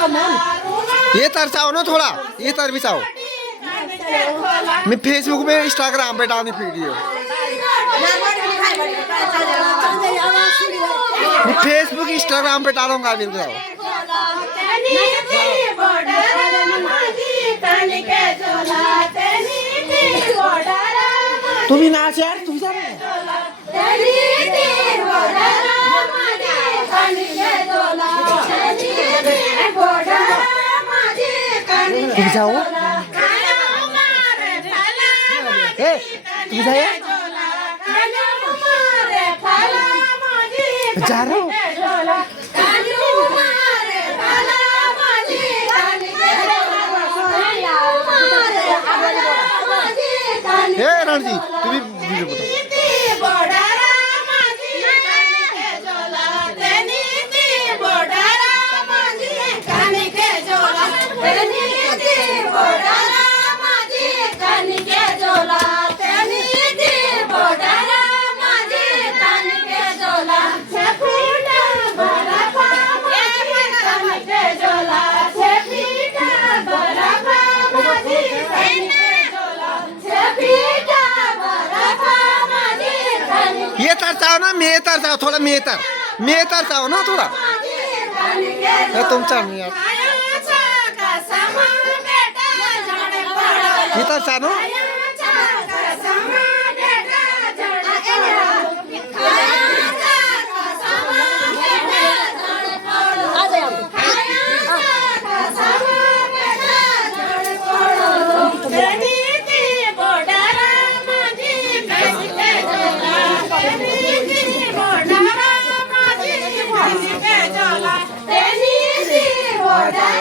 ये तर चाहो ना थोड़ा, ये तर भी चाहो। मैं फेसबुक में इंस्टाग्राम पे डालनी वीडियो। मैं फेसबुक इंस्टाग्राम पे डालूंगा बिल्कुल। तू भी नाच यार, तू जा। तुम जाओ। ए, तुम जाओ। जा रहा हूँ। ए रणजी, तू भी वीडियो बना। ये तर चाहो ना, मैं तर चाहो थोड़ा, मैं तर चाहो ना थोड़ा। तुम चाहो यार, ये तर चाहो। Border